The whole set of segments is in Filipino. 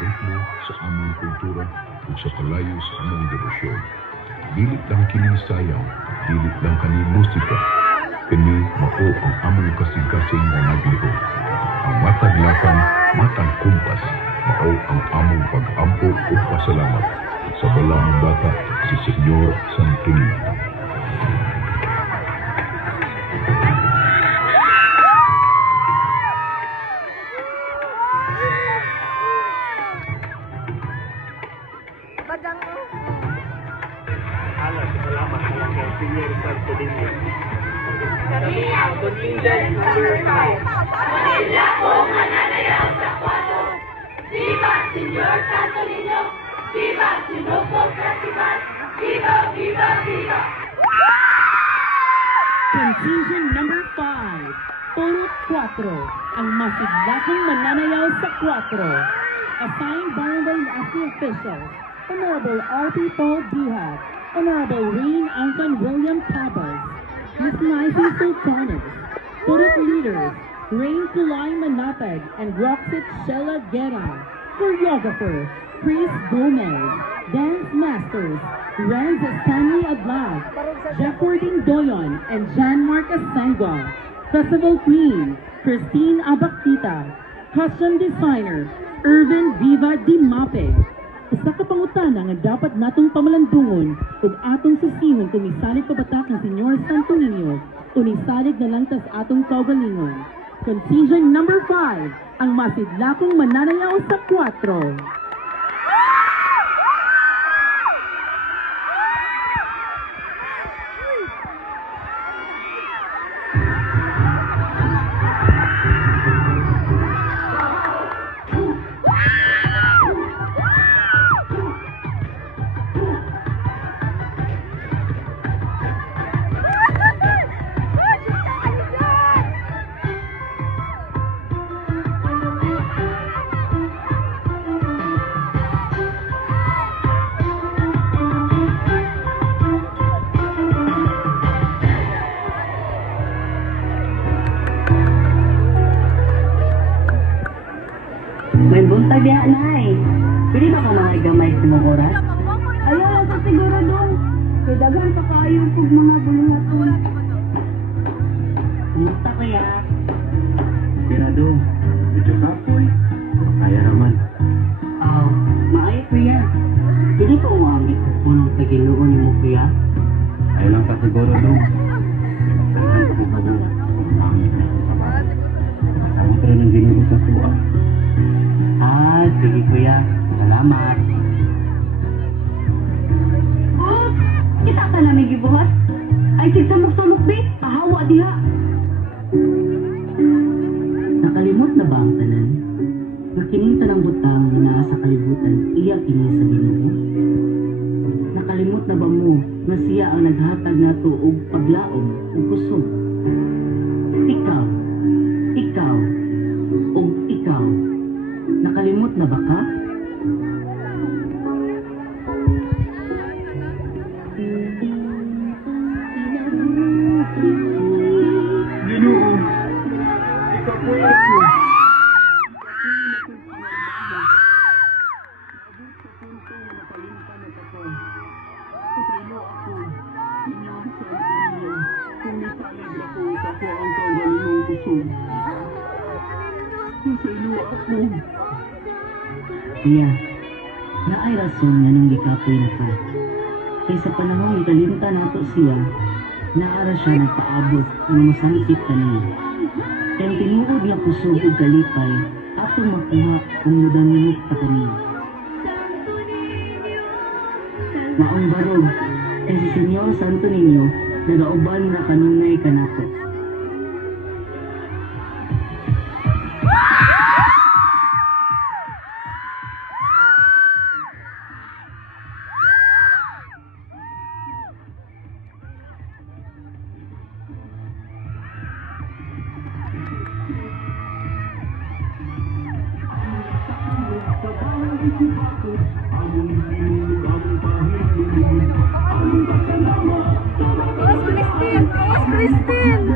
ritmo sa among kultura ug sa palayo sa among debosyon. Dili lang kini sayang, dili lang kani musika. Kini mao ang among kasing-kasing nga nagliho. Ang matag lakang, matag kumpas, mao ang among pag-ampo ug pasalamat sa balang bata si Senyor Santo Niño. Salamat sa kay Senyor Santo Niño. Kami ang contingent number 5. Manila po mananayaw sa 4. Viva Senyor Santo Niño! Viva Sinuco Festival! Viva, viva, viva! Contingent number 5, Purut 4, ang masiglatong mananayaw sa 4. Assigned Barangay Nazi Officials, Honorable R.P. Paul Dihad, Honorable Reen Anton William Tabas, Miss Nicy Sultanas, Purut Leaders, Rain Kulay Manatag and Roxit Shella Guerra, Choreographer, Chris Gomez, Dance Masters, Renz Stanley Adlag, Jeffording Doyon and Jan Marcos Sangwa, Festival Queen, Christine Abakita, Costume Designer, Irvin Viva Di Mape. Usa ka pangutana nga dapat natong pamalandungon ug atong susihon kung misalig pabatak ng Senyor Santo Niño o nisalig na lang tas atong kaugalingon. Contingent number 5, ang masidlakong mananayaw sa 4. May buntag diha nay. Pwede ba ka mga gamay sa mga oras? Ayaw lang sa siguro doon. Kaya daghan pa kaayo kog mga bulungaton. Kumusta kaya? Pirado, medyo kapoy. Kaya naman. Aw, maayo kuya. Pwede pa umamit ko punong tagiluon ni mo kuya? Ayaw lang sa siguro doon. Saan ko pa doon? Kasama ko rin ang ginagawa sa tuwa. Ah, sige kuya. Salamat. Oh, kita ka na may gibuhat? Ay, samok-samok di. Pahawa diha. Nakalimot na ba ang tanan? Nakininta ng butang na naa sa kalibutan, iya kini sa Ginoo. Nakalimot na ba mo na siya ang naghatag nato og paglaom ug kusog? Ikaw, ug ikaw. Nakalimot na ba ka? Ginoo, ikaw po ako. Iya, naay rason nga nung gikapoy na ka. Kay sa panahon ikalimta nato siya, naara siya nagpaabot ng masangkit kaniya. Kaya tinuod nga kusog ug kalipay, atong makuha kung mudanginit pa kaniya. Maong barog, kay si Senyor Santo Niño, nagauban na kanunay kanato. Christine!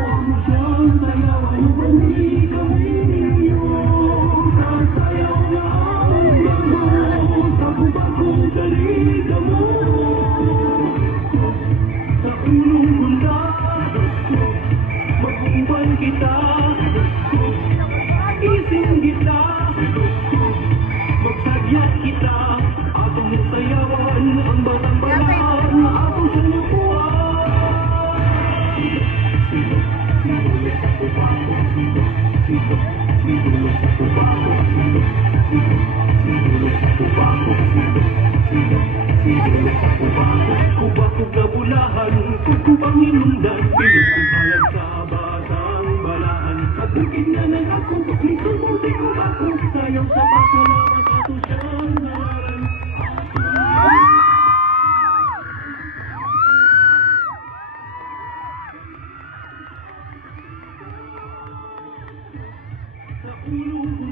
Kubakong kabulahan, kubang inundan, pinagkuhalan sa batang balaan. Sa bukid na ng ako, lisong puti kubako, sayaw sa pasalamat ato siyang naran. Sa ulong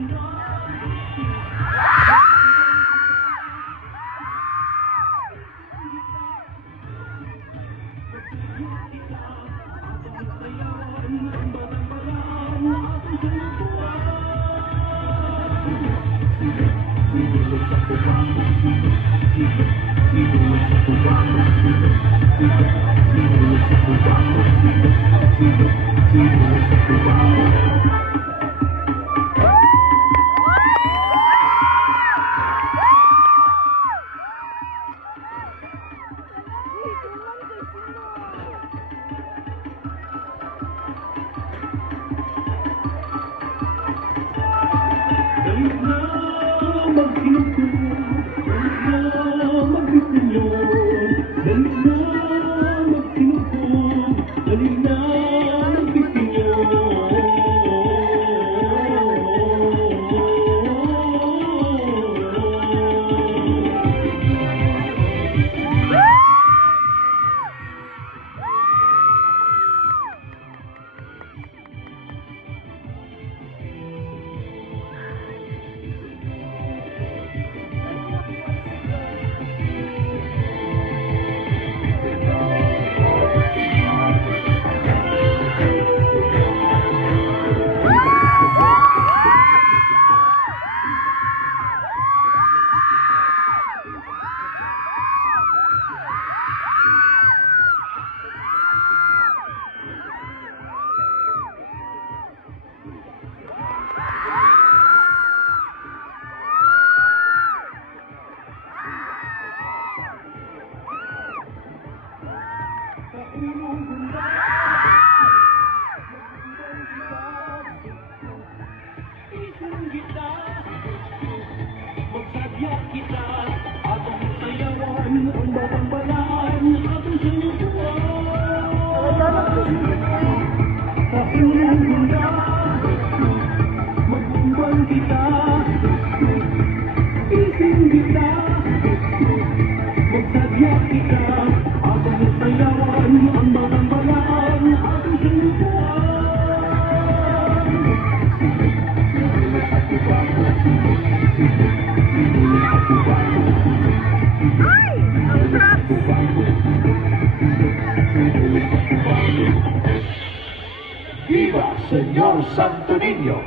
Viva Señor Santo Niño!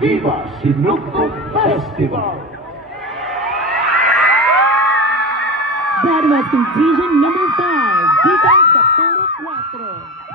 Viva Sinugog Festival! That was contingent number 5, Viva sa Puro 4.